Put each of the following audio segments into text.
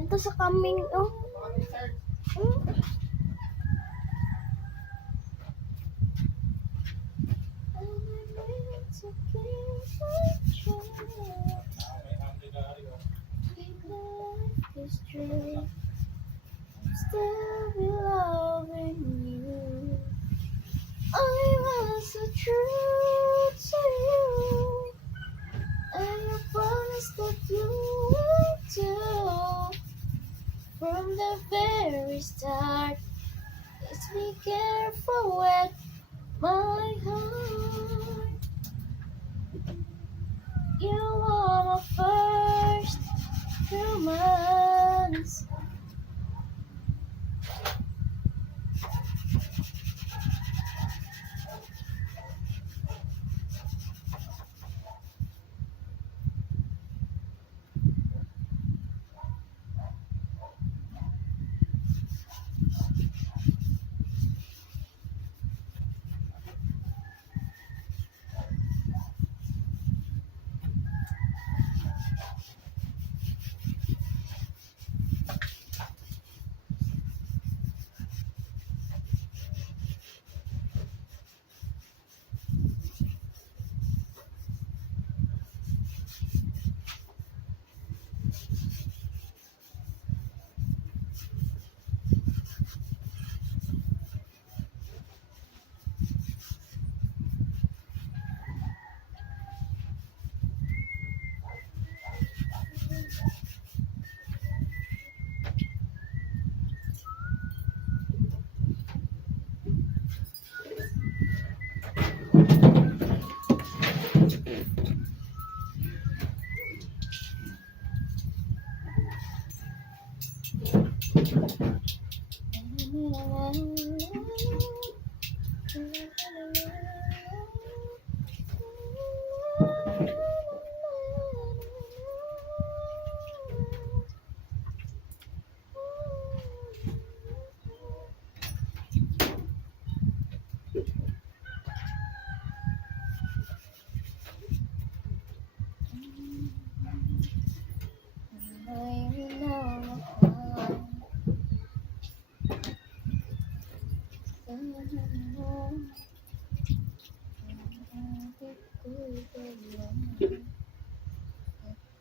Benta sa kaming, oh. Still be loving you. I was so true to you, and I promised that you would do. From the very start, please be careful with my heart. You are my first romance.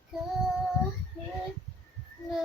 Kahit na